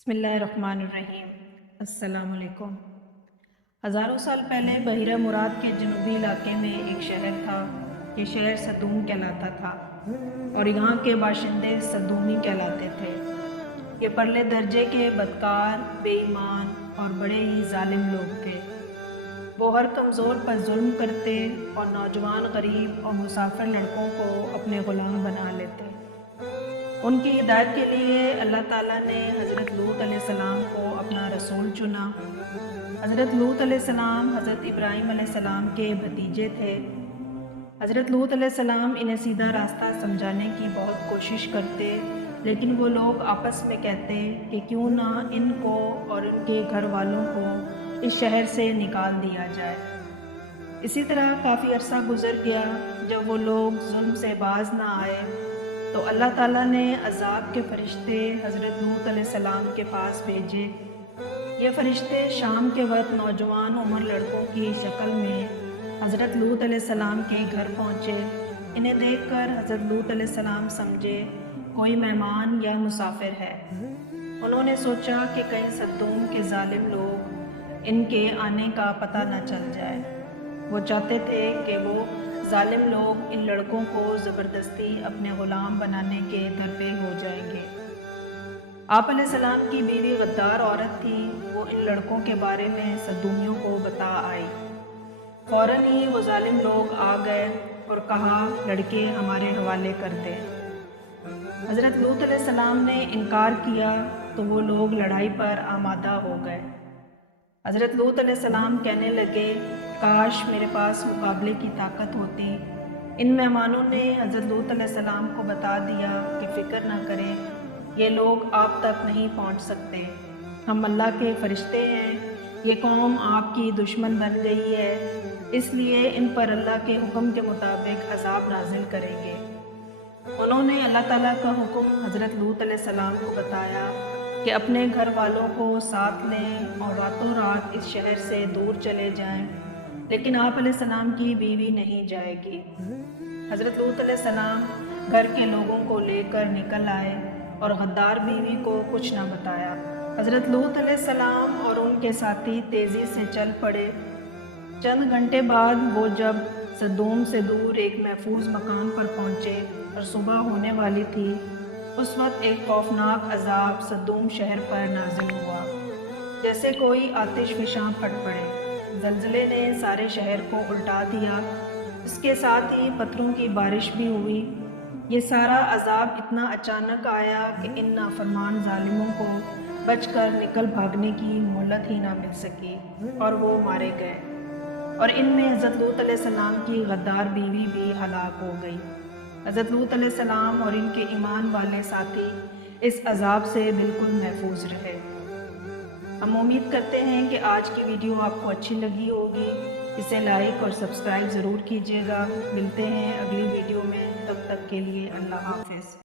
بسم اللہ الرحمن الرحیم۔ السلام علیکم۔ ہزاروں سال پہلے بحیرہ مراد کے جنوبی علاقے میں ایک شہر تھا۔ یہ شہر صدوم کہلاتا تھا اور یہاں کے باشندے صدومی کہلاتے تھے۔ یہ پرلے درجے کے بدکار، بے ایمان اور بڑے ہی ظالم لوگ تھے۔ وہ ہر کمزور پر ظلم کرتے اور نوجوان، غریب اور مسافر لڑکوں کو اپنے غلام بنا لیتے۔ ان کی ہدایت کے لیے اللہ تعالیٰ نے حضرت لوط علیہ السلام کو اپنا رسول چنا۔ حضرت لوط علیہ السلام حضرت ابراہیم علیہ السلام کے بھتیجے تھے۔ حضرت لوط علیہ السلام انہیں سیدھا راستہ سمجھانے کی بہت کوشش کرتے، لیکن وہ لوگ آپس میں کہتے کہ کیوں نہ ان کو اور ان کے گھر والوں کو اس شہر سے نکال دیا جائے۔ اسی طرح کافی عرصہ گزر گیا۔ جب وہ لوگ ظلم سے باز نہ آئے تو اللہ تعالیٰ نے عذاب کے فرشتے حضرت لوط علیہ السلام کے پاس بھیجے۔ یہ فرشتے شام کے وقت نوجوان عمر لڑکوں کی شکل میں حضرت لوط علیہ السلام کے گھر پہنچے۔ انہیں دیکھ کر حضرت لوط علیہ السلام سمجھے کوئی مہمان یا مسافر ہے۔ انہوں نے سوچا کہ کہیں صدوم کے ظالم لوگ ان کے آنے کا پتہ نہ چل جائے۔ وہ چاہتے تھے کہ وہ ظالم لوگ ان لڑکوں کو زبردستی اپنے غلام بنانے کے درپے ہو جائیں گے۔ آپ علیہ السلام کی بیوی غدار عورت تھی۔ وہ ان لڑکوں کے بارے میں صدومیوں کو بتا آئی۔ فوراً ہی وہ ظالم لوگ آ گئے اور کہا لڑکے ہمارے حوالے کر دیں۔ حضرت لوط علیہ السلام نے انکار کیا تو وہ لوگ لڑائی پر آمادہ ہو گئے۔ حضرت لوط علیہ السلام کہنے لگے کاش میرے پاس مقابلے کی طاقت ہوتی۔ ان مہمانوں نے حضرت لوط علیہ السلام کو بتا دیا کہ فکر نہ کریں، یہ لوگ آپ تک نہیں پہنچ سکتے۔ ہم اللہ کے فرشتے ہیں۔ یہ قوم آپ کی دشمن بن گئی ہے، اس لیے ان پر اللہ کے حکم کے مطابق عذاب نازل کریں گے۔ انہوں نے اللہ تعالیٰ کا حکم حضرت لوط علیہ السلام کو بتایا کہ اپنے گھر والوں کو ساتھ لیں اور راتوں رات اس شہر سے دور چلے جائیں، لیکن آپ علیہ السلام کی بیوی نہیں جائے گی۔ حضرت لوط علیہ السلام گھر کے لوگوں کو لے کر نکل آئے اور غدار بیوی کو کچھ نہ بتایا۔ حضرت لوط علیہ السلام اور ان کے ساتھی تیزی سے چل پڑے۔ چند گھنٹے بعد وہ جب صدوم سے دور ایک محفوظ مکان پر پہنچے اور صبح ہونے والی تھی، اس وقت ایک خوفناک عذاب صدوم شہر پر نازل ہوا، جیسے کوئی آتش فشاں پھٹ پڑے۔ زلزلے نے سارے شہر کو الٹا دیا، اس کے ساتھ ہی پتھروں کی بارش بھی ہوئی۔ یہ سارا عذاب اتنا اچانک آیا کہ ان نافرمان ظالموں کو بچ کر نکل بھاگنے کی مہلت ہی نہ مل سکی اور وہ مارے گئے، اور ان میں حضرت لوط علیہ السلام کی غدار بیوی بھی ہلاک ہو گئی۔ حضرت لوط علیہ السلام اور ان کے ایمان والے ساتھی اس عذاب سے بالکل محفوظ رہے۔ ہم امید کرتے ہیں کہ آج کی ویڈیو آپ کو اچھی لگی ہوگی۔ اسے لائک اور سبسکرائب ضرور کیجیے گا۔ ملتے ہیں اگلی ویڈیو میں، تب تک کے لیے اللہ حافظ۔